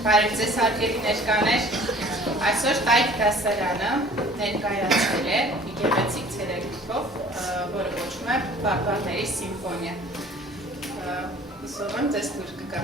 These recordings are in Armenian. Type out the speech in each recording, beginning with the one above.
Բարև ձեզ հարգելի ներկաներ, այսօր Տայք դասարանը ներկայացրել է գեղեցիկ ցերեկով, որը կոչվում է Բարբառների սիմֆոնիա։ Հուսով եմ ձեզ դուր կգա։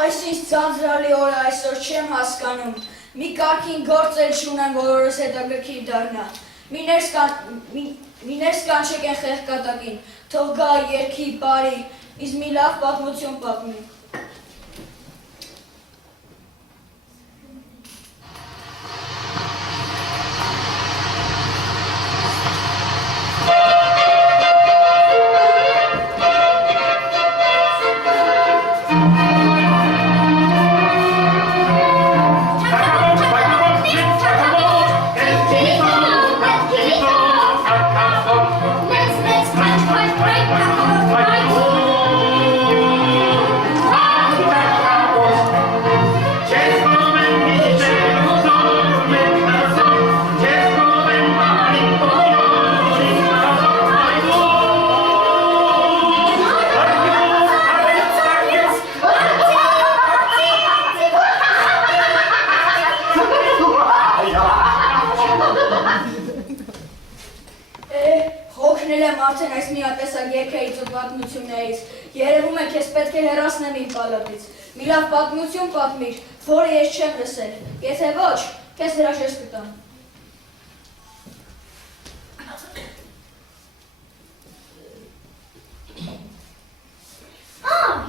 Այս ինչ ձանձրալի օր է, այսօր չեմ հասկանում, մի կարգին գործ էլ չունեմ, որ օրս հետաքրքիր դառնա, մի ներս կանչեք են խեղկատակին, թող գա երգի, բարի, իսկ մի լավ պատմություն պատմի։ Արդեն այս միատեսակ երգերից ու պատմություններից, երևում է քեզ պետք է հեռացնեմ իմ պալատից, մի լավ պատմություն պատմիր, որը ես չեմ լսել, եթե ոչ, քեզ հրաժեշտ կտամ։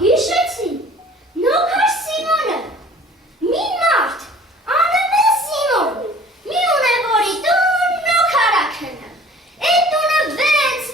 Հիշեցի, նոքար Սիմոնը, մի մարդ, անունը Սիմոն, մի ունե որի տուն նոքարակնը, էդ տունը վենց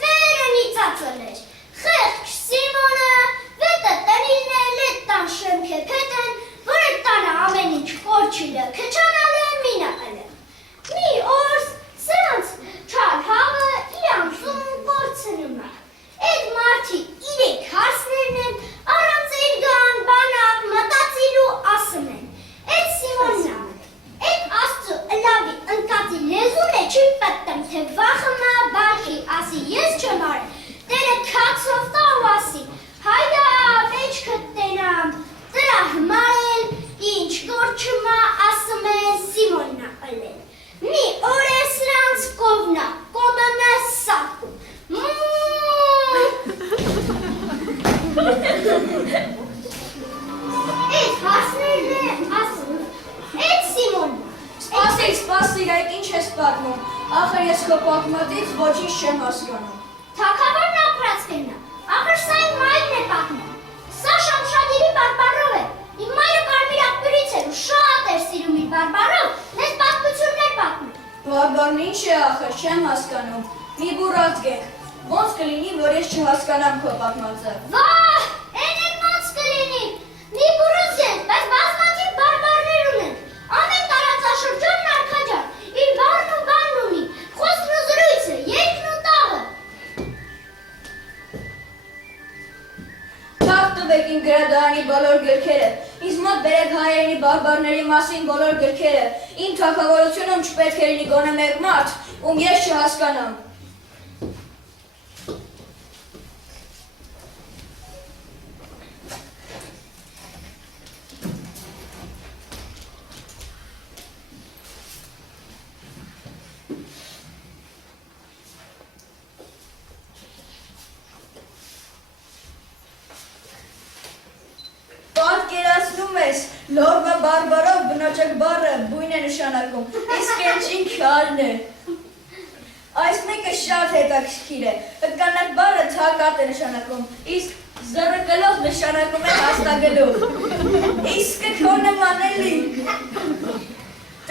ասի, ես չեմ արել, տերը քացով տա ու ասի, հայդա մեջքը տենամ, դրա հմարել, ինչ գործումա ասում է Սիմոննա ըլել, մի օր է սրանց կովնա, կոմը սակում, Էդ հասներն է ասում, էդ Սիմոննա, Սպասիր, այդ ինչ ես պատմում, ախր ես քո պատմածից ոչինչ չեմ հասկանում։ թագավորն ապրած կենա, ախր սա իմ մայրն է պատմում, սա Շամշադիրի բարբարով է, իմ մայրը կարմիր աղբյուրից էր ու շատ էր սիրում իր բարբարով, մեզ պատմություններ պատմում։ Բարբարն ինչ է ախր, չեմ հասկանում, մի բուրած գեք, ոնց կլինի, որ ես չհասկանամ քո պատմածը։ Վահ, են էլ ոնց կլինի, մի բուրուց են, բայց բազմաթիվ բարբարներ ունեն, ամեն տարածաշրջանն արքաջան, իր բարն ու բանն ունի, խոսքն ու զրույցը, երգն ու տաղը։ Թող տվեք իմ գրադարանի բոլոր գրքերը, ինձ մոտ բերեք հայերենի բարբարների մասին բոլոր գրքերը, իմ թագավորությունում չպետք է լինի գոնե մեկ մարդ, ում ես չհասկանամ։ Պատկերացնում ես, լորվա բարբարով բնոջակ բառը բույն է նշանակում, իսկ ենչին քյալն է։ Այս մեկը շատ հետաքրքիր է, կանակ բառը թակատ է նշանակում, իսկ զրկելով նշանակում է հաստագելով։ Իսկը քո նման էլի։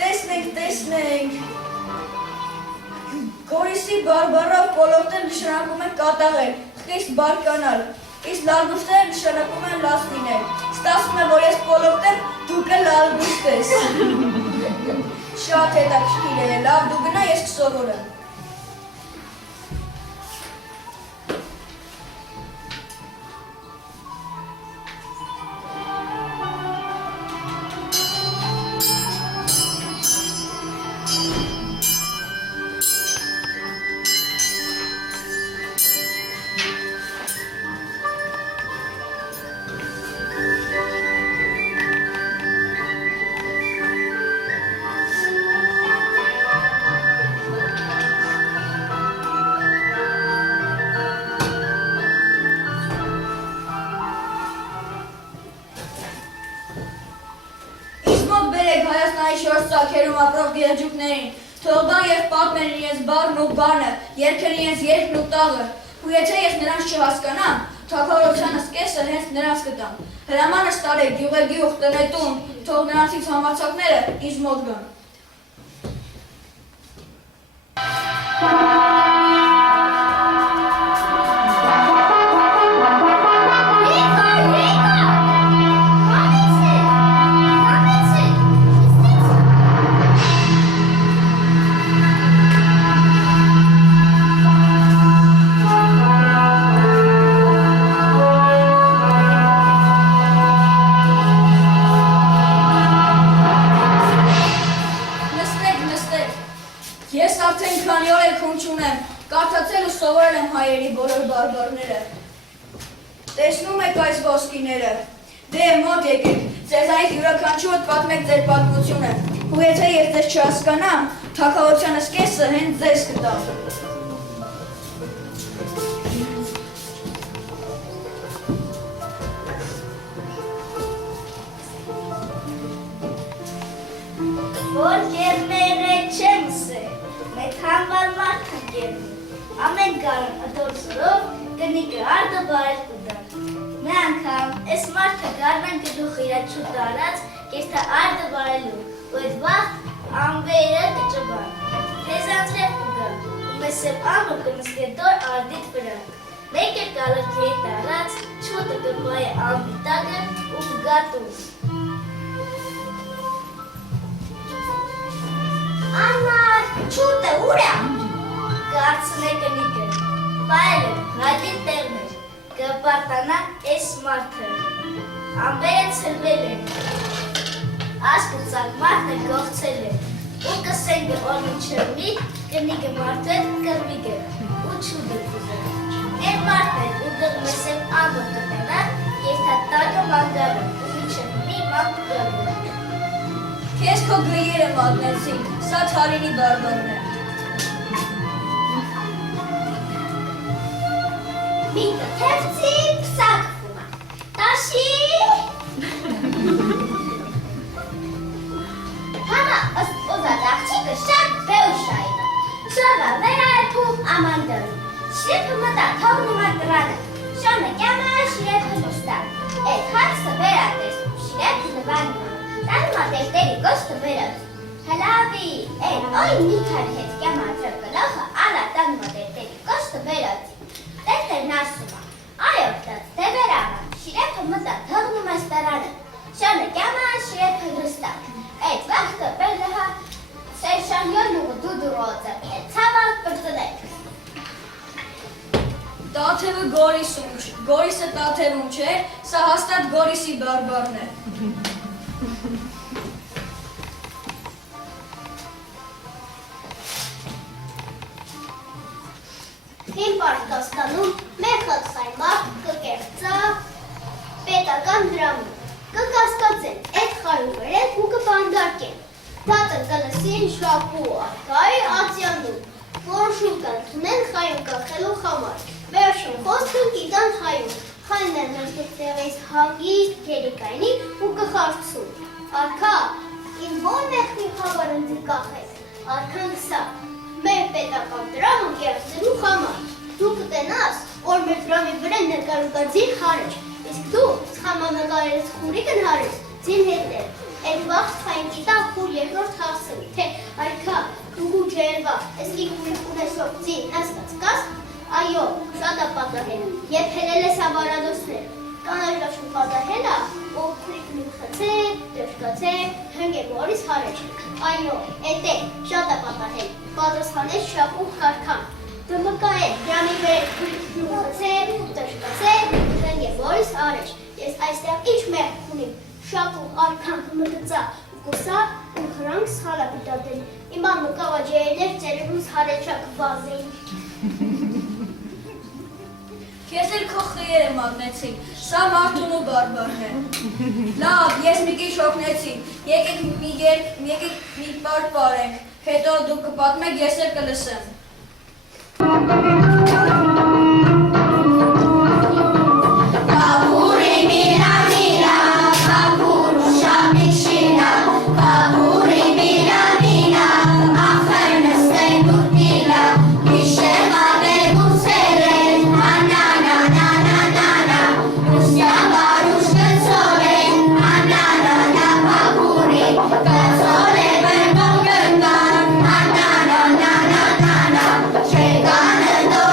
Տեսնենք։ Գորիսի բարբարով կոլորտել նշանակում է կատաղել, խիստ բարկանալ, իսկ լալգուստերը նշանակում են լաց լինել։ Ստացվում է, որ ես կոլորտեմ, դու կլալգուստ ես։ Շատ հետաքրքիր է, լավ դու գնա, ես կսովորեմ։ Հայաստանի 4 ծագերում ապրող գեղջուկներին, թողբան և պատմեն իրենց բարն ու բանը, երգեն իրենց երգն ու տաղը, ու եթե ես նրանց չհասկանամ, թագավորությանս կեսը հենց նրանց կտամ, հրամանս տարեք գյուղ, տնետուն, թող նրանցից համարձակները ինձ մոտ գան։ Ես արդեն քանի օր քուն չունեմ, կարդացել ու սովորել եմ հայերի բոլոր բարբարները։ Տեսնում եք այս ոսկիները, դե մոտ եկեք, ձեզանից յուրաքանչյուրը պատմեք ձեր պատմությունը, ու եթե ես ձեզ չհասկանամ, թագավորությանս կեսը հենց ձեզ կտամ։ Որ գերները չեմ սեր, մեկ համվար մարդը գերնում, ամեն գարն ըդորսորով կնիկը արդը բարել կուդան։ Մի անգամ, ես մարդը գարնան գդուխ իրա չուտ արած, կեստա արդը բարելու, ու այդ վաղ ամվերը կճվան, թեզանցրև կուգա, ու մեզ էլ ամը կնստետոր արդիտ վրա։ Մեկ է կալրքի հետ արած, չուտը կպայ ամվի տագը ու կգատուս։ Անար, չուտը ուր է, կարցն է կնիկը, պայել է, հագին տեղն էր, կպարտանա ես մարդը, ամբերը ծրվել է, աշկը ծակ մարդը գողցել է, ու կսենգը օրնի չրմի, կնիկը մարդը կրմիգը, ու չուտ քո գույերը մատնեցի, սա Թարինի բարբառն է։ Մի կթևցի պսակվում է, տաշի։ Համա ըստ ուզած աղջիկը շատ բեուշային է, շողը վերայրքում աման դրում, շրեպը մտա թողնում է դրանը, շոնը կյամա շրեպը լուստան, էդ հարսը վերատեսում, շրեպը նվանում է, տանում ատերտերի կոստը վերած, հլավի, էդ օյ միքար հետ կյամա ծրկլոխը ալա տանում ատերտերի կոստը վերածի, տերտերն ասում է, այո, տած թե վերամա, շրեպը մտա թողնում է ստարանը, շոնը կյամա շրեպը լուստան, էդ վաղթը պերդահա, Սերշանյոնը դուդու ռոծը, էդ ցավալ պրծնեք։ Տաթևը Գորիսը Տաթևում չէ, սա հաստատ Գորիսի բարբառն է։ Հին Պարսկաստանում մեր խաթխային մարդ կկերծա պետական դրամում, կկասկածեն, էդ խարու վերեք ու կպանդարկեն, դատը կլսին շապու արկայի ացյանում, որոշում կանթունեն խայում կախելու համար, վերշում խոսքն կիտան խայում, խայնն են մենքետեղից հագիստ գերիկայնի ու կխարցում, արկա, իմ ո՞ն մեղնի խավար ընձի կախեց, արկան սա, մեր պետական դրամը կերծելու համար, դու կտենաս, որ մեր դրամի վրա նկարուկածին հարեջ, իսկ դու սխամամեկարերս խուրիկն հարես, ձին հետներ, Էդ վաղ խային կիտա խուր երկրորդ հասցնի, թե արկա, կուգու ջերվա, էսկի խուրիկ ունեսով ձին հասկաց կաս, այո, շատ ապատահել, եվ հելել է սավարադոսներ, կանաժաշում պատահել է, ով խուրիկ մի խծե, դրշկացե, հնգ է որիս հարեջ, այո, էդ է, շատ ապատահել, պատասխանեց շապու խարքան, դմկա է, դրամի վեր խուրիկ մի խծե, դրշկացե, հնգ է որիս հարեջ, ես այստեղ ինչ մեղ ունիմ, շապու արքան կմտծա ու կուսա ու խրանք սխալա պիտատել, իման մկավաջերներ ծերևուս հարեչակ վազեին։ Քեզ էլ քո խղերը մատնեցի, սա մարդունու բարբառն է։ Լավ, ես մի քիչ հոգնեցի, եկեք մի պար պարենք, հետո դուք կպատմեք, ես էլ կլսեմ։ Չեկանը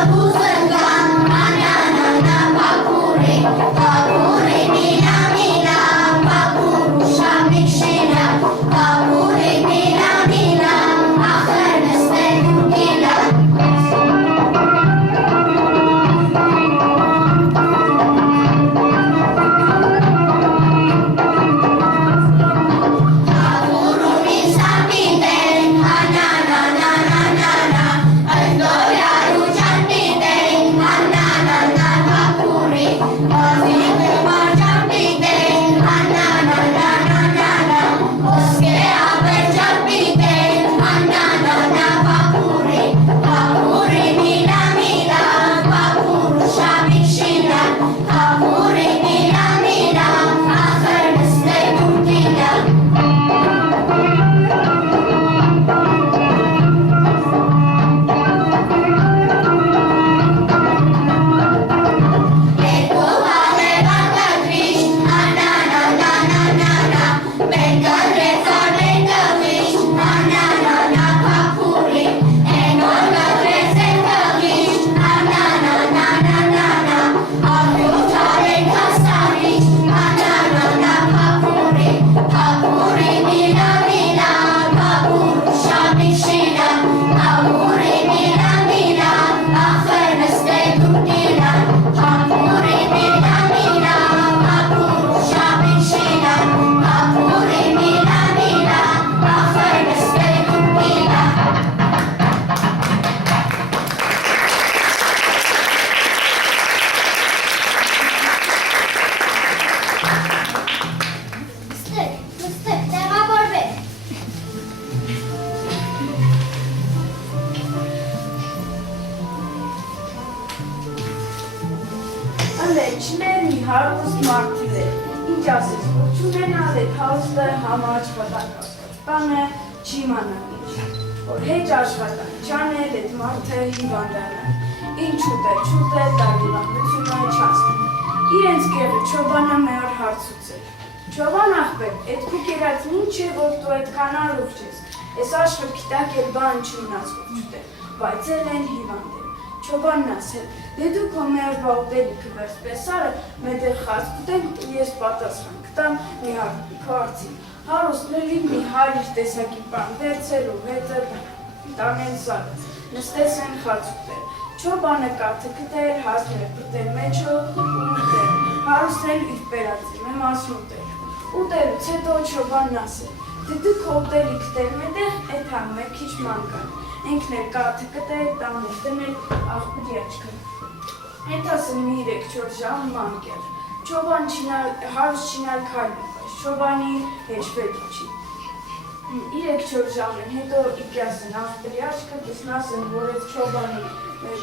Ըլեչներ մի հարուստ մարդիկ էր, ինչ ասես, որ չունենալ եք հարուստը համաաշխատանք բանը չիմանան ինչ, որ հեչ աշխատանք չանել էդ մարդը հիվանդանան, ինչ չուտել դարիվանդությունը չասնել, իրենց գեղը չոբանը մեր հարցուց էր, չոբան աղբեր, էդ քու կերած ինչ է, որ դու էդքան արով չես, ես աշխը կիտակ էլ բան չունած որ չուտել, բայց էլ են հիվանդ էր, չոբանն ասել, դե դու քո մեր բաուտելիքը վերսպես արը, մետեղ խաց կուտենք ու ես պատասխան կտամ մի հարցին, հարուստների մի հարիր տեսակի բան վերցել ու հետը տանեն սարը, նստես են խաց ուտել, չոբանը կաթը կտել, հասներ պտել մեջը ու ուտել, հարուստներ իր պերածին եմ ասն ուտել, ուտելուց հետո չոբանն ասել, դե դու քո ուտելիք տել մետեղ էդ համ մեր քիչ մանկան, ինքներ կաթը կտել, տանել դնել աղբրի աչքը, հետ ասել մի 3-4 ժամ մանկեր, չոբան հարուստ չինալ քայլն բայց չոբանի հեչվել չի, 3-4 ժամին հետո իպյասն աղբրի աչքը դուսնասն որ էդ չոբանի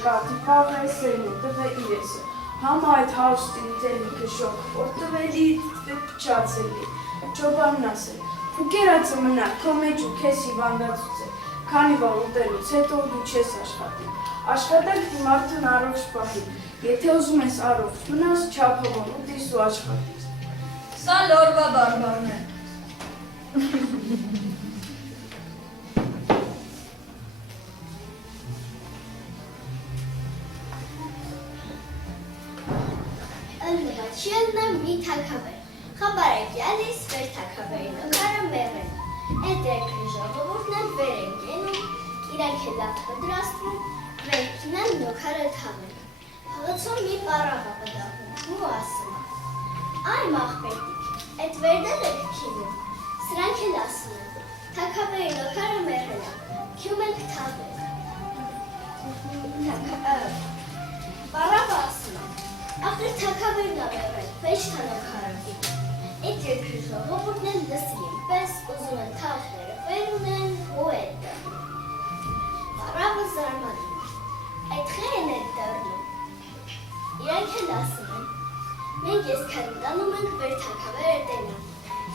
կաթի պաղը սերն ու տվե իրեսը, համա այդ հարուստին տելիքը շոք, որ տվելի պչացելի, չոբանն ասել, ու կերացը մնա, քո մեջ ու քեզ հիվանդացուց է, քանի որ ուտելուց հետո դու չես աշխատի, աշխատանք մարդուն առողջ պահի, եթե ուզում ես առողջ մնաս, չափավոր ուտիս ու աշխատիս։ Սա լորվա բարբարն է։ Ընկվաչելն մի թակավեր, խաբար է գյալիս վեր թակավերին ընկարը մեղեն, էդ երկրի ժողովուրդն են վեր են գենում, իրանք է լավ պդրաստվում, վերքին են նոքարը թավեն, հղացում մի պարաղա պդահում ու ասում, այ մաղպետիկ, էդ վերդել եք քինում, սրանք էլ ասում են, թակավերի նոքարը մեղեն է, քյում եք թավեն, պարաղը ասում են, աղր թակավերն ավեղել, վեջ թանոքարակի, էդ երկրի ժողովուրդն են լսի են պես, ուզում են թաղները վեր ունեն ու էդը։ Պարավը զարմանում, այդ խեն էդ դարնում, իրանք էլ ասում են, մենք ես քան տանում ենք վեր թակավերը տենա,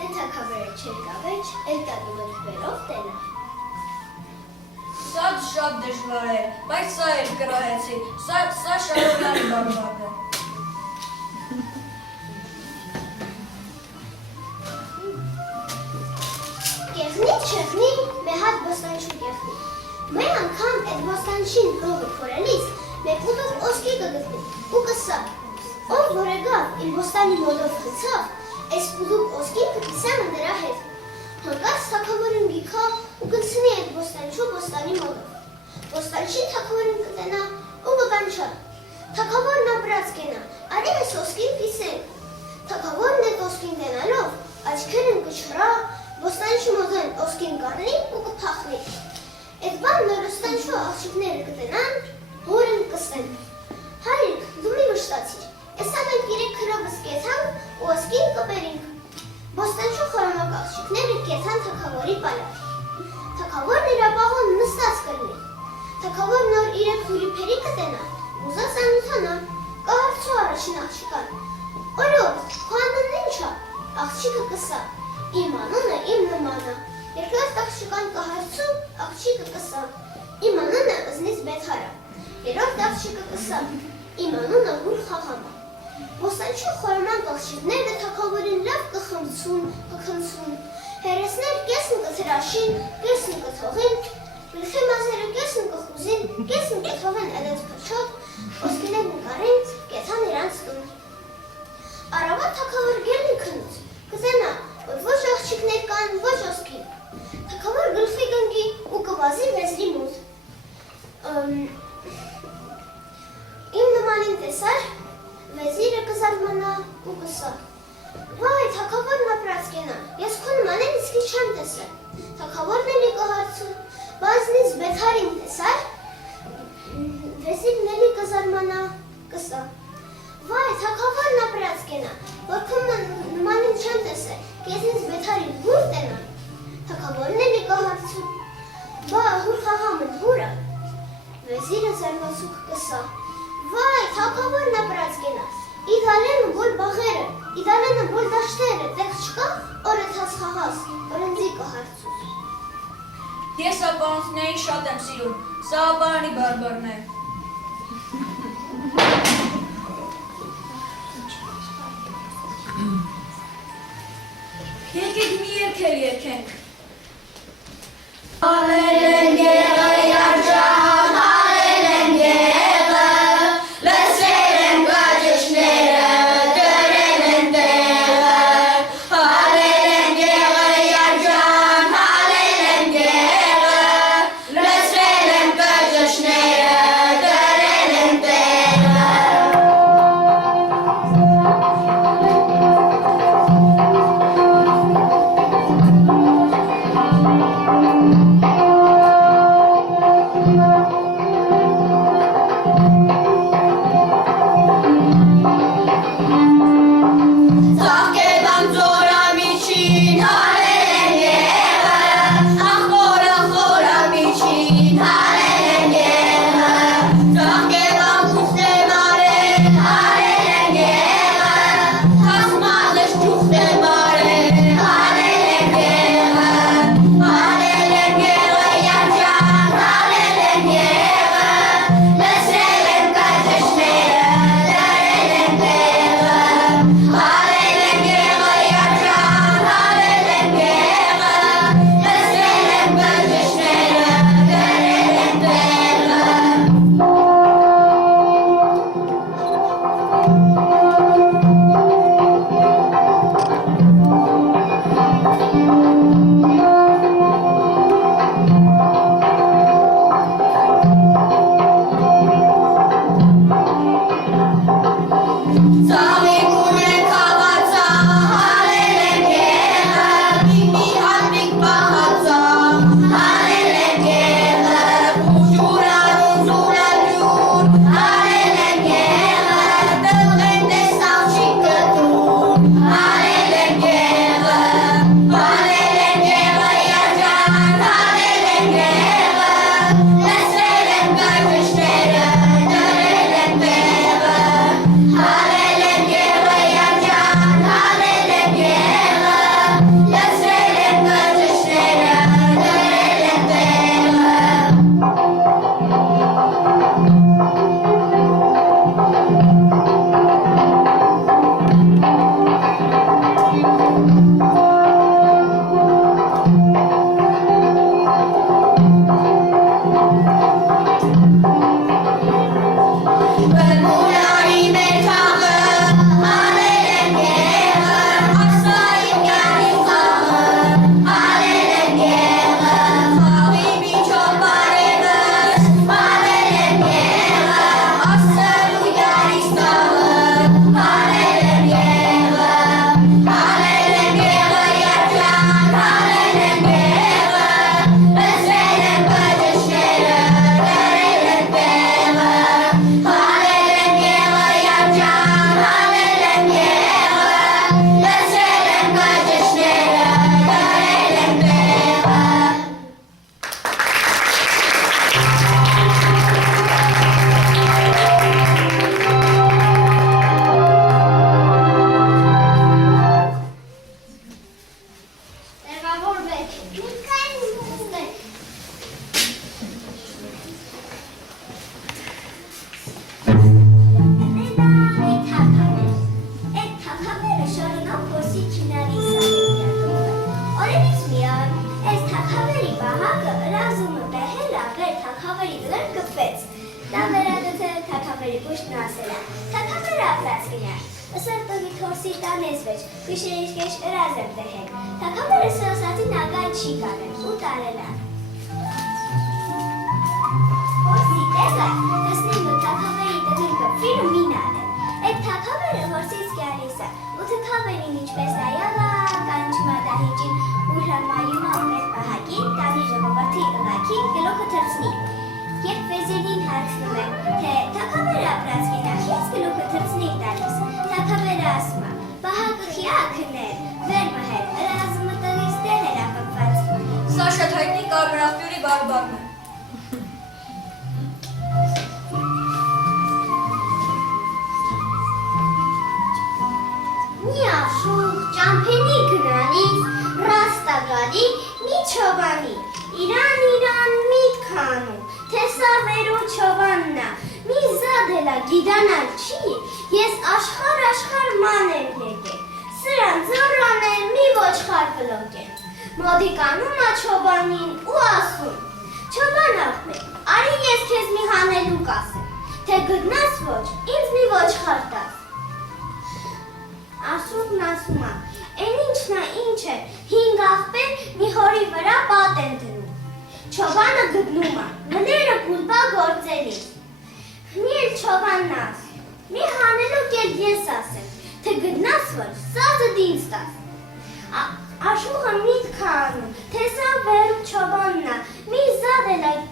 դե թակավերը չեր կավեջ, էլ տանում ենք վերով տենա։ Սա շատ դժվար է, բայց սա էլ կրահեցի, սա Շարոնյանի բարբարն է։ Կեղնի չեղնի, մեհատ բոստանչու կեղնի։ Մեր անգամ այդ բոստանչին հողը փորելիս, մեկ ուտով ոսկի կգտնի ու կսա։ Ով որ եկավ իմ բոստանի մոդով խցավ, այս պուլուկ ոսկին կպիսանը նրա հետ։ Հանկարծ թակավորին գիքա ու կցնի այդ բոստանչու բոստանի մոդով։ Բոստանչին թակավորին կտենա ու կկանչա։ Թակավորն ապրած կենա, արի այս ոսկին պիսենք։ Թակավորն այդ ոսկին տենալով, աչքերն կչրա, բոստանչու մոդեն ոսկին կարնի ու կփախնի։ Այդ բան նորոստանչու աղջիկները կտենան, հորն կսեն։ Հայրիկ, դու մի վշտացիր, ես ամեն 3 քրոբս կեցանք ու ոսկին կպերինք։ Բոստանչու խորոմակ աղջիկները կեցան թակավորի պալար։ Թակավորն իր ապաղոն նստած կլնի։ Թակավորն նոր 3 հուրիփերի կտենա, ուզած անութանա, կհարցու առաջին աղջիկան։ Օրով, քո անունն ինչ է, աղջիկը կսա։ Իմ անունը իմ նմանը, երկրորդ աղջիկան կհարցու, աղջիկը կսա, իմ անունը ըզնից բեթարա, երորդ աղջիկը կսա, իմ անունը հուր խաղամա։ Բոստանչու խորոմանք աղջիկները թակավորին լավ կխմցուն, հերեսներ կեսն կթրաշին, կեսն կթողին, գլխի մազերը կեսն կխուզին, կեսն կթողեն ելեց փրչոտ, ոսկիներ նկարին, կեթան իրանց տուն։ Արավա թակավոր գերնի քնուց, կզենա, որ ոչ աղջիկներ կան, ոչ ոսկին։ Թակավոր գլխի գնգի ու կվազի վեզրի մուտ։ Իմ նմանին տեսար, վեզիրը կզարմանա ու կսա։ Վայ, թակավորն ապրած կենա, ես քո նմանին իսկի չեմ տեսել։ Թակավորն էլի կհարցու, բազնից բեթարին տեսար, վեզիրն էլի կզարմանա, կսա։ Վայ, թակավորն ապրած կենա, որ քո նմանին չեմ տեսել, կեզնից բեթարին հուր տենա, թակավորն էլի կհարցու, բա հուր խաղամն հուրը, վեզիրը զարմացուկ կսա, վայ, թակավորն ապրած կենա, Իդալենը որ բաղերը, իդալենը որ դաշտերը, տեղ չկա, օրեցած խաղաս, օրենձի կահարցուս։ Ես ապարանքներին շատ եմ սիրում, սա ապարանի բարբարն է։ Եկեք մի երգել երգենք։ Հալել են եղը երջան, հալել են եղը, լսել են գաջեշները, դրել են տեղը, հալել են եղը երջան, հալել են եղը, լսել են գաջեշները, դրել են տեղը։ Սա շատ հայտնի կարմրախտյուրի բարբառն է։ Չովանի, իրան մի քանում, թե սա վերու չովաննա, մի զադելա գիդանալ չի, ես աշխար մաներ եկե, սրան զորոներ մի ոչխար կլոկեն, մոդիկանում ա չովանին ու ասում, չովան աղբեր, արի ես քեզ մի հանելուկ ասեմ, թե գտնաս ոչ, ինձ մի ոչխար տաս։ Աշուկն ասում ա, են ինչնա ինչ է, 5 աղբեր մի հորի վրա պատ են դնում, չովանը գտնում ա, մները կուլպա գործելիս, մի էլ չովանն աս, մի հանելուկ էլ ես ասեմ, թե գտնաս որ, սազը դինց տաս։ Աշուղը միտք անում, թե սա վերու չովանն ա, մի զադ էլ այդ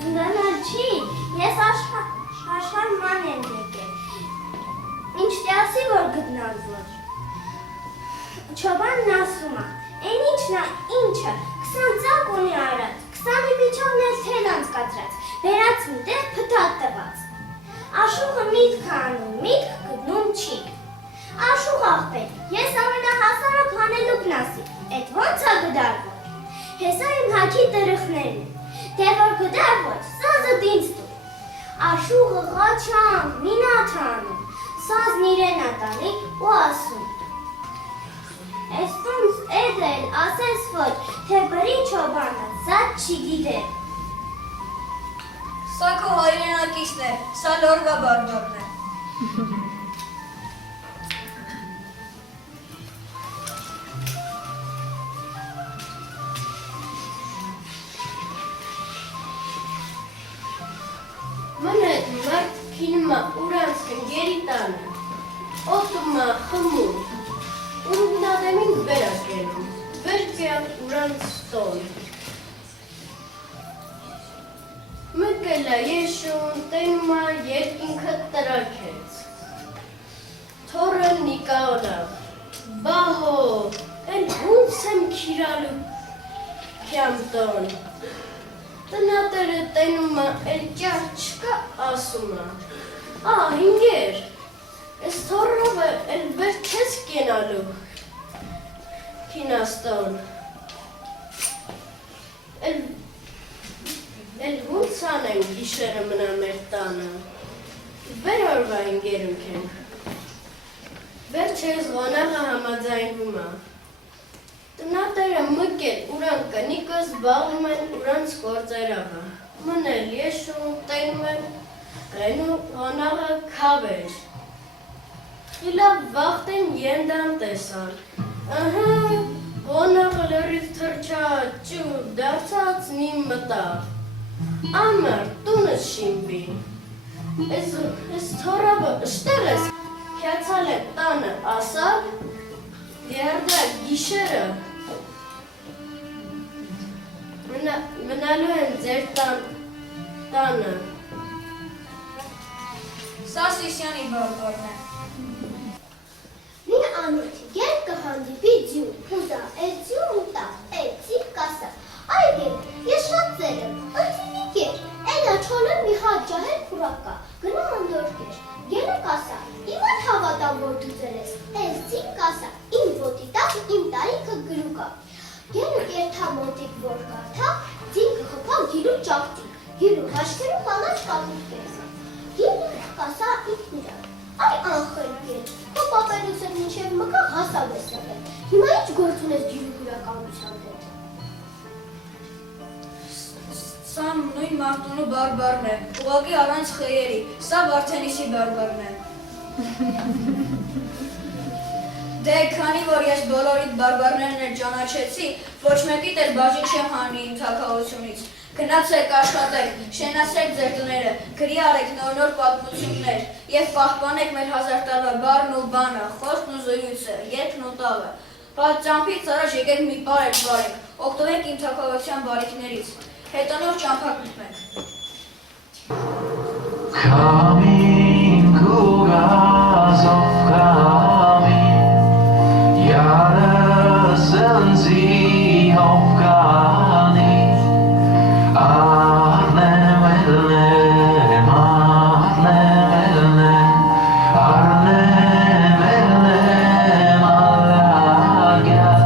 գնալ չի, ես աշխար ման եմ եկել, ինչ տյասի որ գտնալ որ։ Չովանն ասում ա, են ինչնա ինչը, 20 ծակ ունի արած, 20-ի միջով նես թել անցկացրած, վերած մի տեղ պտատ տված։ Աշուղը միտք անում, միտք գտնում չի։ Աշուղ աղբեր, ես ամենահասարակ հանելուկն ասի, էդ ոնց ա գդարվոր։ Հեսա իմ հաքի տրխներն են, թե որ գդարվոր, սազը դինց դու։ Աշուղը ղաչան, մինատ անում, սազն իրեն ա տալի ու ասում։ Էստունց էդ էլ ասես ոչ, թե բրի չովանը զատ չի գիտեր։ Սա քո հայրենակիցն է, սա լորվա բարբարն է։ Մնետ մարդ կինմա ուրանցքն գերի տանը, օտումա խմում, ունգնադեմին վերակենում, վերկյան ուրանց տոն։ Մկելա եշուն տենումա երկինքը տրակեց, թորը նիկաոնավ, բահո, էլ հունց եմ քիրալու կյամ տոն։ Տնատերը տենումա էլ ճար չկա ասումա, ինգեր, ես թորովը էլ վեր չես կենալու, կինաստոն, էլ հունց անեմ գիշերը մնա մեր տանը, վեր օրվա ինգերունք ենք, վեր չես ғոնաղը համաձայնվումա, տնատերը մկել ուրան կնիկս բաղում են ուրանց գործերավը, մնել եշում, տենում են, գայնու ғոնաղը կավեր, իլավ վաղտեն ենդան տեսան, ғոնաղը լրիվ թրչա ճուր դարձած նիմ մտավ, ամր տունս շիմվին, ես թորավը ըշտեղ ես, կյացալ եմ տանը ասալ, Երդա գիշերը մնալու են ձեր տանը։ Սա Սիսյանի բարբարն է։ Մի անոթի գեր կհանդիպի ձյուն, ուզա, էդ ձյուն ուտա, էդ ձիվ կասա, այգեր, ես շատ ձեր եմ, ընցինի գեր, էլա չոլը մի հատ ջահեր պուրակա, գնա անդոր գեր, գերը կասա, իմ այդ հավատամ որ դու ձեր ես, էս ձիվ կասա, իմ ոտի տակ իմ տարիքը գրուկա, գերը կերթա մոտիկ որ կարթա, ձինքը խպա գիրու ճաղտիկ, գիրու հաշկերու կանաչ կապիկ կեսա, գերը կասա իմ իրար, այ անխել գեր, քո պապերուս եմ մինչև մկա հասավ ես եղել, հիմա ինչ գործ ունես գիրու գրականության հետ։ Սա նույն մարդունու բարբարն է, ուղղակի առանց խեյերի, սա Վարդենիսի բարբարն է։ Դե քանի որ ես բոլորիդ բարբարներն էլ ճանաչեցի, ոչ մեկիդ էլ բաժին չեմ հանի իմ թագավորությունից։ Գնացեք աշխատեք, շենացրեք ձեր տները, գրի արեք նոր պատմություններ և պահպանեք մեր 1000 տարվա բառն ու բանը, խոսքն ու զրույցը, երգն ու տաղը։ Պատճամփից առաջ եկեք մի բառ էլ վարենք, օգտվենք իմ թագավորության բարիքներից, հետո նոր ճամփա գտնենք։ Coming, Kugas of coming, Yara Senzi of Gani, Arne Velne, Marne Velne, Arne Velne, Malagas,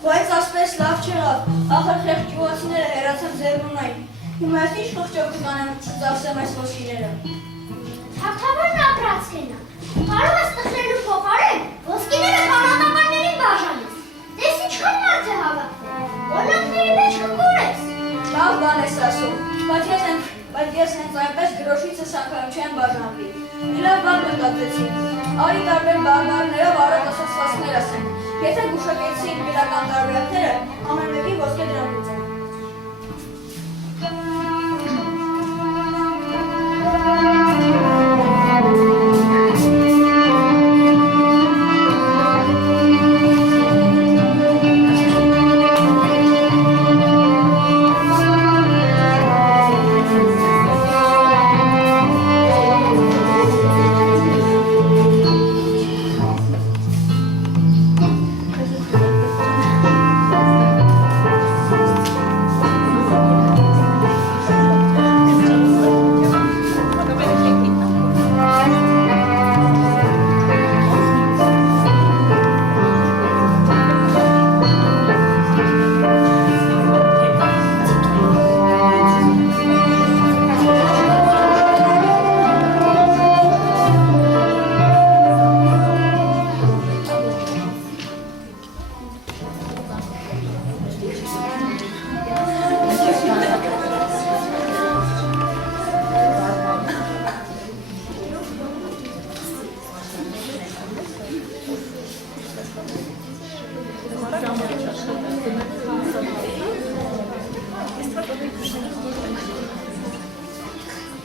Բայց ասպես լավ չեղավ, ախր խեղճ գյուղացիները հեռացան ձեռնունային։ Հիմա ես ինչ խղճով կանեմ ծախսեմ այս ոսկիները։ Թագավորն ապրած կենա։ Կարող ես տխրելու փոխարեն ոսկիները կանադականներին բաժանես։ Դες ինչքան մարդ է հավաքվում։ Օրինակների մեջ կգորես։ Լավ բան ես ասում, բայց ես հենց այնպես գրոշիցս անգամ չեմ բաժանվի։ Մի լավ բան մտածեցի։ Արի տարբեր բարբարներով առատ ասացվածքներ ասենք։ Եթե գուշակեցին իրական տարբերակները, ամեն մեկի ոսկե դրանից են։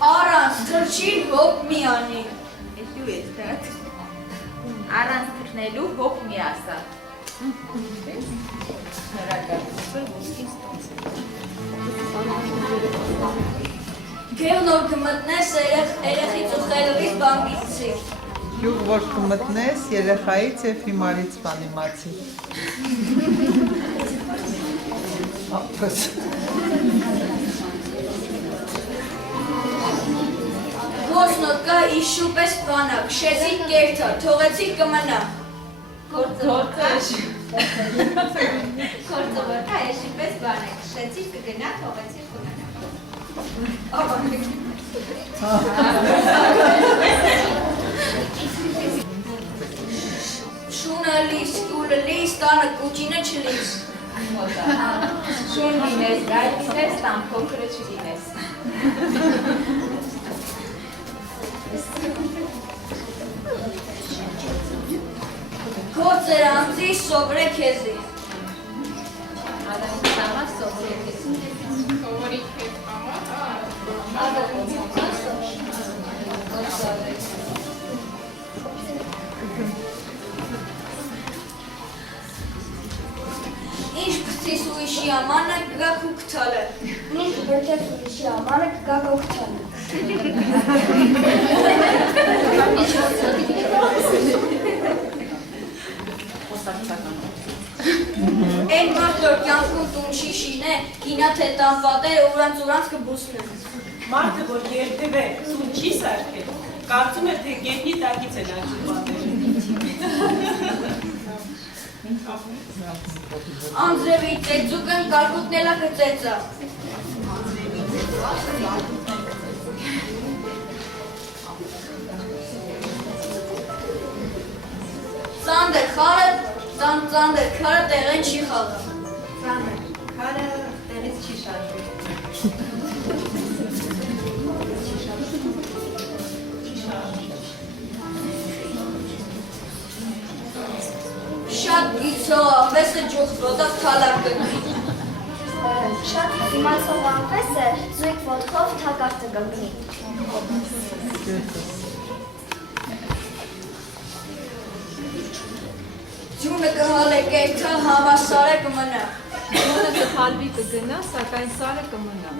Առանց թրջի հոպ մի անի։ Էդու ես դատ։ Առանց թռնելու հոպ մի ասա։ Գև նոր կմտնես երեխից ու խելովից բան գիտցի։ Յուղ որ կմտնես երեխայից և հիմարից բան իմացի։ Ոսնոտ կա իշու պես բանա, քշեցիք կերթա, թողեցիք կմնա։ Գործոտ կա էշի պես բան է, քշեցիր կգնա, թողեցիր Շունը լիս, կուլը լիս, տանը կուճինը չլիս։ Շուն լինես, գայլ լինես, տան փոքրը չլինես։ Քոցեր անձի, սոբրե քեզի։ Ադամի սամար սովորի քեզի։ Սովորի քեզ համար, Ինչ պտիս ու իշի ամանը կգա կուկթալը։ Ինչ բրտես ուրիշի ամանը կգա կողքչանը։ Են մարդոր կյանքում տուն շիշին է, գինա թե տան պատերը ուրանց կբուսնեն։ Մարդը, որ երբևէ սուն չի սարքել, կարծում է, թե գետնի տակից են աճում պատերը։ Անձրևի ծեծուկն կարկուտնելա կծեծա։ Ծանդեր քարը տեղեն չի խաղը։ Քարը տեղից չի շարժվում։ Շատ գիցող աղվեսը ջուխտոտով թալակ կգնի։ Շատ իմացող անվեսը զույգ ոտքով թակարդը կգնի։ Ձյունը կհալե կերթը համասարը կմնա։ Ձյունը կփալվի կգնա, սակայն սարը կմնա։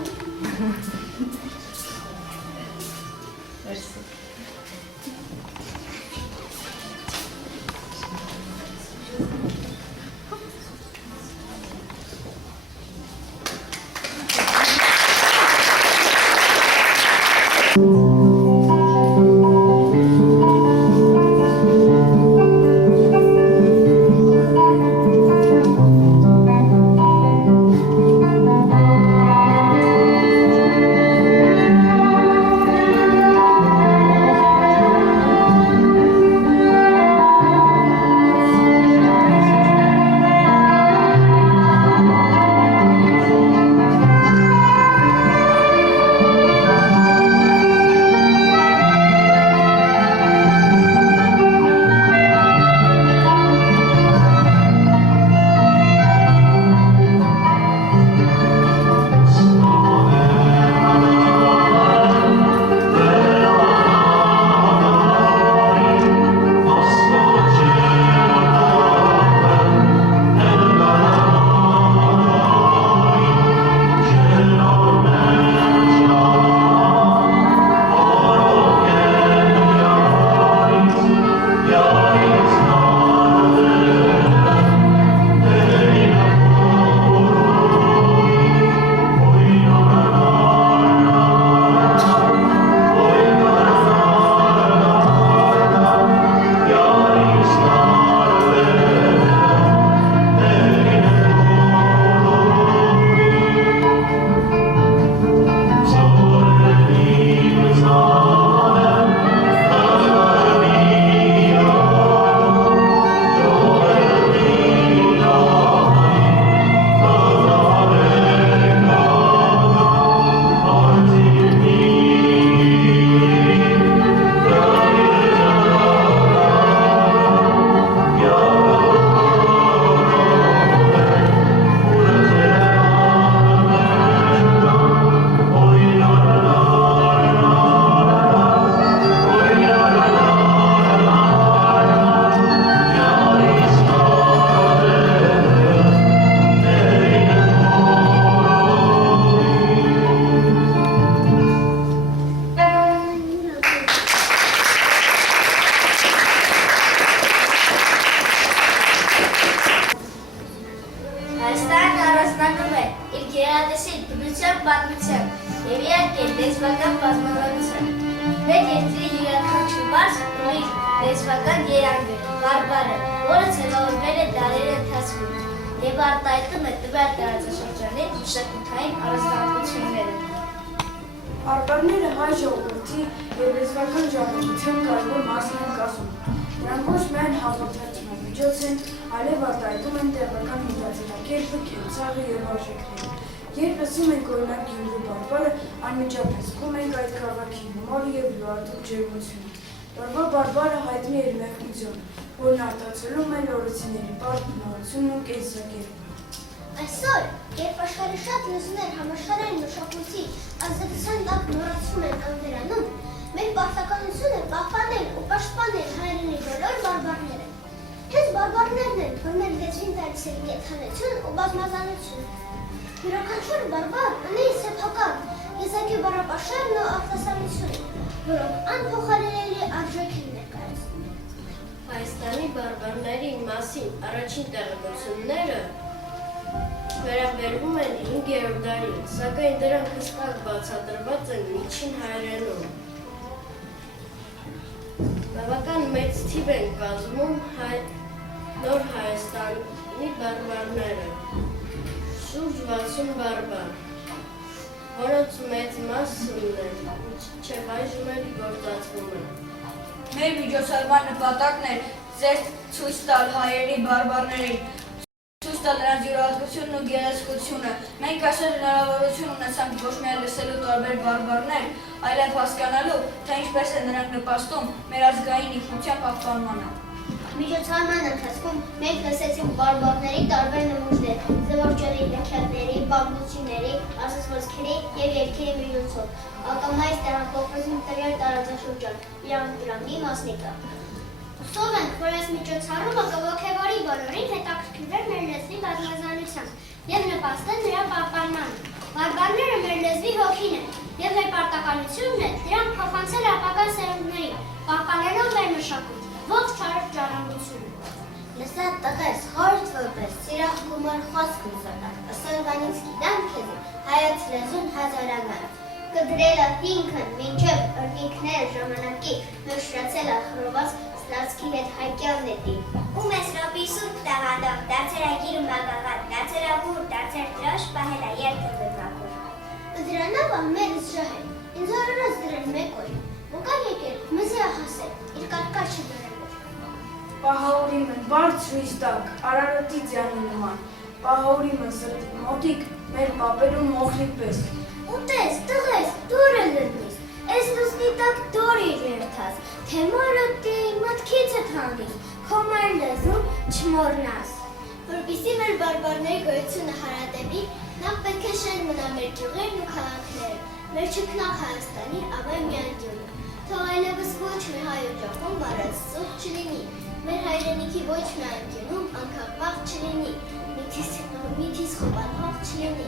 Մեր երկրի յուրաքանչյուր մարդ ունի լեզվական երանգեր, բարբառը, որը ձևավորվել է դարերի ընթացքում և արտահայտում է տվյալ տարածաշրջանի մշակութային առանձնահատկությունները։ Բարբառները հայ ժողովրդի և լեզվական ժառանգության կարևոր մասն են կազմում։ Նրանք ոչ միայն հաղորդակցման միջոց են, այլև արտահայտում են տեղական մտածելակերպը, կենցաղը և արժեքները։ Երբ լսում ենք օրինակ Գյումրու բարբառը, անմիջապես զգում ենք այդ քաղաքի հումորը և յուրատուկ ջերմությունը։ Տարվա բարբառը հայտնի էր մեղմություն, որն արտացոլում է լորեցիների բարդ բնավորությունն ու կենսակերպը։ Այսօր, երբ աշխարհի շատ լեզուներ համաշխարհային մշակույթի ազդեցության տակ մոռացվում են կամ վերանում, մեր պարտականությունը պահպանել ու պաշտպանել հայրենի բոլոր բարբառները։ Հենց բարբառներն են, որ մեր լեզվին տալիս են կենդանություն ու բազմազանություն։ Յուրաքանչյուր բարբառ ունի սեփական, եզակի բառապաշարն ու արտասանությունը, որոնք անփոխարինելի արժեք են ներկայացնում։ Հայաստանի բարբառների մասին առաջին տեղեկությունները վերաբերվում են 5-րդ դարին, սակայն դրանք հստակ բացատրված են միջին հայերենում։ Բավական մեծ թիվ են կազմում Նոր Հայաստանի բարբառները, շուրջ 60 բարբառ, որոնց մեծ մասն են, մինչև այժմ էլ գործածվում են։ Մեր միջոցառման նպատակն էր ձեր ցույց տալ հայերի բարբառների, ցույց տալ նրանց յուրահատկությունն ու գեղեցկությունը։ Մենք այսօր հնարավորություն ունեցանք ոչ միայն լսելու տարբեր բարբառներ, այլև հասկանալու, թե ինչպես են նրանք նպաստում մեր ազգային ինքնության պահպանմանը։ Միջոցառման ընթացքում մենք լսեցինք բարբառների տարբեր նմուշներ, զվարճալի հեքիաթների, պատմությունների, ասացվածքերի և երգերի միջոցով, ակամայից տեղափոխվեցին տվյալ տարածաշրջան, իրավունքի մասնիկը։ Հուսով ենք, որ այս միջոցառումը կողոքևորի բոլորին հետաքրքրվել մեր լեզվի բազմազանությամբ և նպաստել նրա պահպանմանը։ Բարբառները մեր լեզվի հոգին են, և մեր պարտականությունն է դրանք փոխանցել ապագա սերունդներին, պահպանելով մեր մշակույթը, ողջ ժառանգությունը։ Լսա տղես, խորհուրդ որպես սիրախ գումար խոսք ուսական, ասորվանից գիտեմ քեզ, հայոց լեզուն հազարանալ։ Կդրելը ինքն մինչև օրնիկներ ժամանակի նշրացել ախրոված ստացքի հետ հայկյան նետի։ Ու մեզ ռոպի սուրբ տաղանդով, դարձերագիր ու մագաղատ, դարձերավուր, դարձեր տրաշ, պահելա երկը դրվակուր։ Դրանով ամենից ժահել, ինձ օրորած դրել մեկ օր, ու կար եկել, մզի ահասել, իր կարկաչը դրելով։ Պահաուրիմն բարձր իստակ, արարոտի ձյանի նման, պահաուրիմն սրտի մոտիկ, մեր պապերուն մոխլի պես։ Ուտես, տղես, դուրը լննիս, ես լուսնի տակ դորի երթաս, թե մորոտի մտքիցդ հանգիս, խոմար լեզուն չմորնաս։ Որպիսի մեր բարբառների գոյությունը հարատևի, նախ պետք է շեն մնա մեր ճյուղերն ու քաղաքները, մեր չքնաղ Հայաստանի ավե միայն դյունը, թող այլևս ոչ մի հայ օջախում վարած սուտ չլինի, մեր հայրենիքի ոչ միայն դյունում անկապաղ չլինի, միթիս խոպանհող չլինի,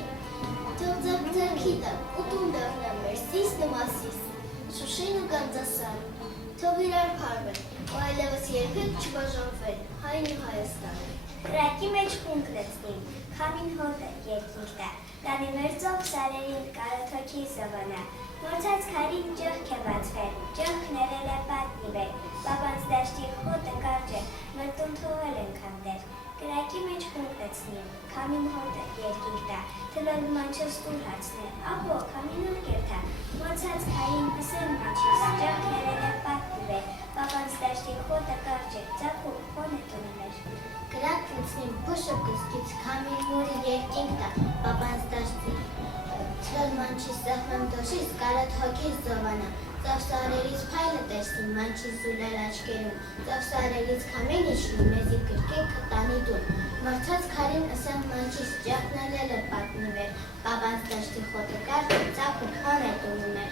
թող ձերքի տակ ու տուն դառնա մեր սիսն ու մասիս, Շուշին ու Գանձասարը, թող իրար փարվեն, ու այլևս երբեք չբաժանվել հայն ու Հայաստանը։ Կրակի մեջ խունկ լցնին, քամին հոտը երկինքտա, կանի մեր ծով սարերին կարոթոքի զովանա, մորցած քարին ճղք է բացվել, ճղքն երել է պատնիվել, բաբանց դաշտի հոտը կարջ է, մրտուն թողել են քանդել, կրակի մեջ խունկ լցնին, քամին հոտը երկինքտա, թվել մանչը ստուր հացնե, աբո քամին ուրկերթա, մորցած քարին պսեն մանչիս, ճղքն երել է պատնիվել, բաբանց դաշտի հոտը կարջ է, ծակում հոն է տունել։ Կրակ լցնին բուշը կսկից քամին մուրի երկինքտա, բաբանց դաշտի, թվել մանչիս սեղմեմ դոշիս, կարոտ հոգիս զովանա, ծավսարերից փայլը տեսնին, մանչիս զուլել աչկերում, ծավսարերից քամին իջնի, մեզի կրկեն կտանի դուն, մրցած քարին ասեմ մանչիս, ճեղնելել է պատնիվեր, բաբանց դաշտի խոտը կար, ծակում հոն է տուներ։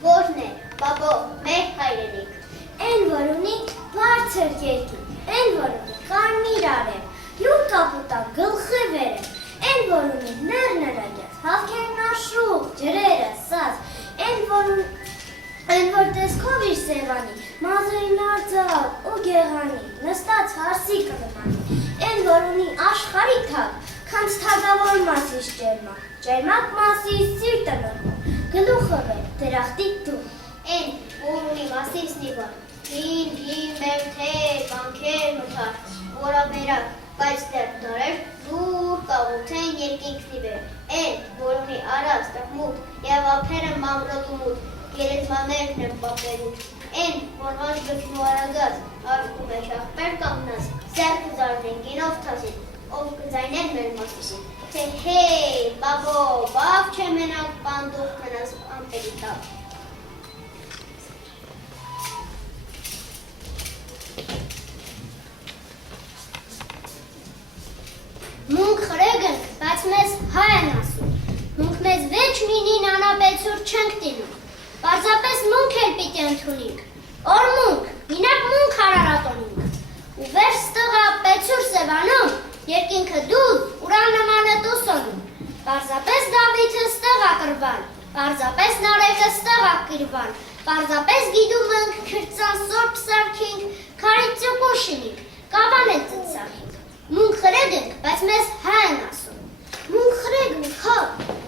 Որն է, բաբո, մեր հայրենիք, են որ ունի բարձր երկին, են որ ունի կարմիր արև, յուր կապուտան գլխի վերև, են որ ունի ներներագյաց, հավքերն աշուղ, ջրերը, սաց, են որ տեսքով իր սևանի, մազերին արձավ ու գեղանի, նստած հարսի կլմանի, են որ ունի աշխարի թակ, քանց թագավոր մասիշ ջերմա, Ջերմակ մասից սիրտը նորմում, գլուխը վեր, դրախտիկ դու։ Են, որ ունի մասից նիվան, հին, մեր թեր, բանքեր, մթար, որաբերակ, բայց դեռ դարեր դուր կաղութեն երկինքնի վեր։ Են, որ ունի արած, տղմուտ, և ափերը մամրոտումուտ, գերեզմաներն են պապերուտ։ Են, որ ոչ գլխնու արագած, արվում է շախպեր կամնած, սերքը զարդեն գինով թասին, ով կզայներ մեր մասիսին, թե հեյ, բաբո, բավ չէ մենակ պանդուխ մնաց ամպերի տավ։ Մունք խրեգ ենք, բայց մեզ հայ են ասում, մունք մեզ վեչ մինին անապեցուր չենք տինում, պարզապես մունք էլ պիտի ընդունինք, որ մունք, մինակ մունք հարարատոնինք, ու վերջ ստղա պեցուր սևանում, երկինքը դուլ, ուրան նման է տուսոնում, պարզապես Դավիթը ստղա կրվան, պարզապես նարեկը ստղա կրվան, պարզապես գիդում ենք քրծան սորպ սարքինք, քարի ծյուկուշինինք, կավան է ծծարինք, մունք խրեգ ենք, բայց մեզ հայ են ասում, մունք խրեգ ենք, հա,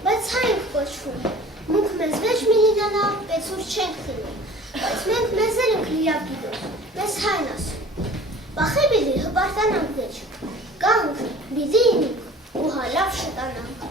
բայց հայ ենք կոչվում, մունք մեզ վեչ մինինանա պեցուր չենք խինում, բայց մենք մեզ էլ ենք լիրավ գիդում, մեզ հայ են ասում, բախի բիլի հպարտանանք վեչ, կանք բիլի ինինք ու հալավ շտանանք։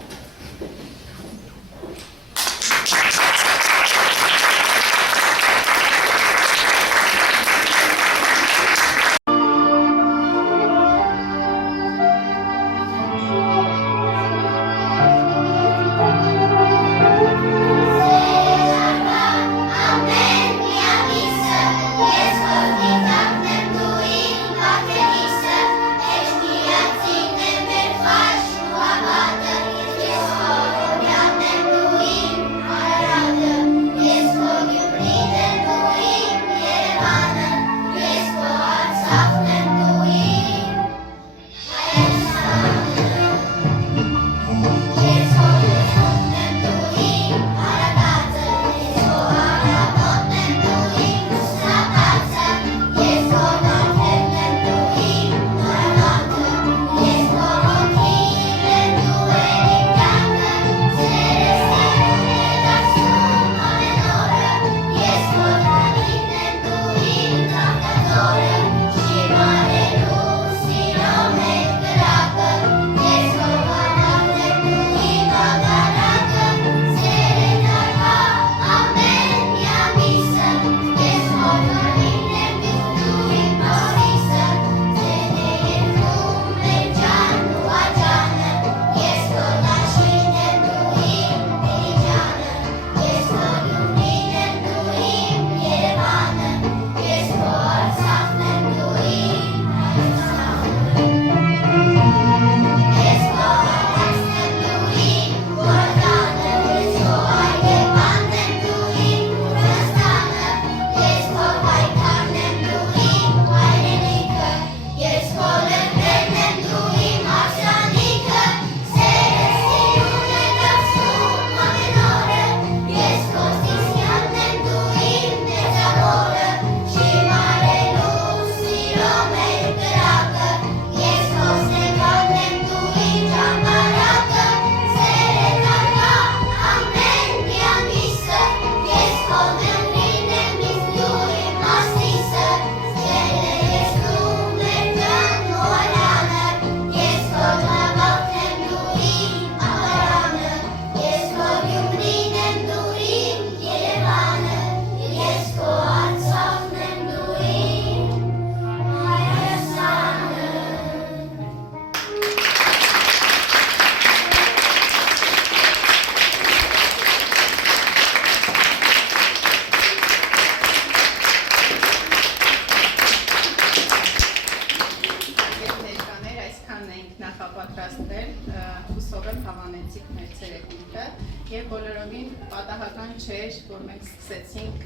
Եվ բոլորովին պատահական չէր, որ մենք սկսեցինք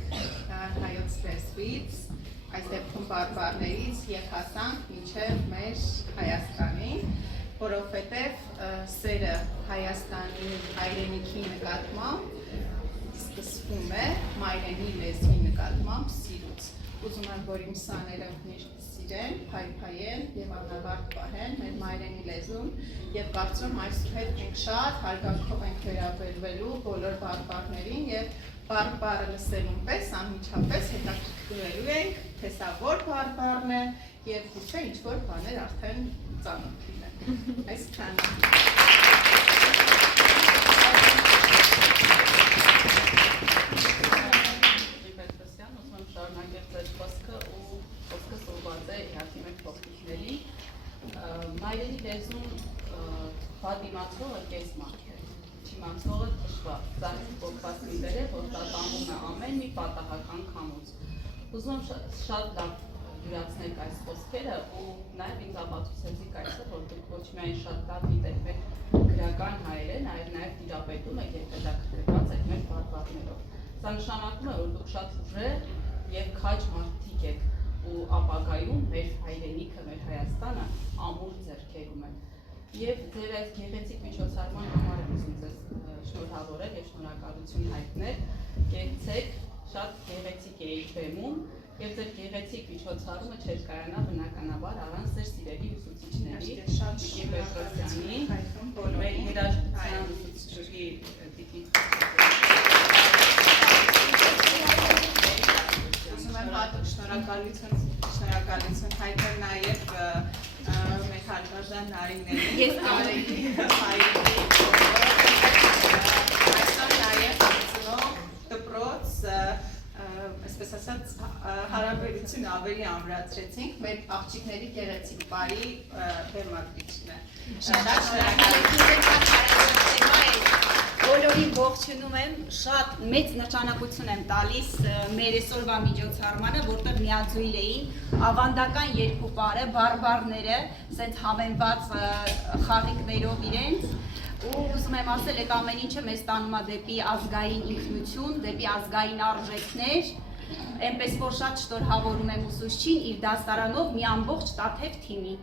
հայոց լեզվից, այս դեպքում բարբառներից եւ հասանք մինչեւ մեր Հայաստանին, որովհետեւ սերը Հայաստանի հայրենիքի նկատմամբ սկսվում է մայրենի լեզվի նկատմամբ սիրուց, ուզում եմ, որ իմ սաները միշտ սիրեն, փայփայեն եւ անավարտ պահեն մեր մայրենի լեզուն եւ կարծում այսուհետ մենք շատ հարգանքով ենք վերաբերվելու բոլոր բարբառներին եւ բարբառը լսելուն պես անմիջապես հետաքրքրվելու ենք, թե սա որ բարբառն է եւ գուցե ինչ-որ բաներ արդեն ծանոթ լինեն։ Այսքանը։ Մայրենի լեզուն պատիմացողը կես մարդ է, չիմացողը թշվա, ծանր կողված մի դեր է, որ տատանվում է ամեն մի պատահական քամուց։ Ուզում եմ շատ լավ յուրացնեք այս խոսքերը ու նաև ինձ ապացուցեցիք այսօր, որ դուք ոչ միայն շատ լավ գիտեք մեր գրական հայերեն, այլ նաև տիրապետում եք եւ հետաքրքրված եք մեր բարբառներով։ Սա նշանակում է, որ դուք շատ ուժեղ եւ քաջ մարդիկ եք ու ապագայում մեր հայրենիքը, մեր Հայաստանը ամուր ձեռքերում է։ Եվ ձեր այս գեղեցիկ միջոցառման համար եմ ուզում ձեզ շնորհավորել եւ շնորհակալություն հայտնել։ Կեցեք, շատ գեղեցիկ էիք բեմում եւ ձեր գեղեցիկ միջոցառումը չէր կայանա բնականաբար առանց ձեր սիրելի ուսուցիչների Տիկին Պետրոսյանի, մեր երաժշտության ուսուցչուհի Տիկին հատուկ շնորհակալություն հայտնել նաև մեր հարգարժան Նարիններին։ Ես կարելի այսօր նաև դպրոց, այսպես ասած, հարաբերություն ավելի ամրացրեցինք մեր աղջիկների գեղեցիկ բարի բեմադրիչն է։ Շատ Բոլորին ողջունում եմ, շատ մեծ նշանակություն եմ տալիս մեր այսօրվա միջոցառմանը, որտեղ միաձույլ էին ավանդական երկու պարը, բարբառները, սենց համեմված խաղիկներով իրենց, ու ուզում եմ ասել, այդ ամեն ինչը մեզ տանում է դեպի ազգային ինքնություն, դեպի ազգային արժեքներ, այնպես որ շատ շնորհավորում եմ ուսուցչին իր դասարանով մի ամբողջ տաթև թիմի։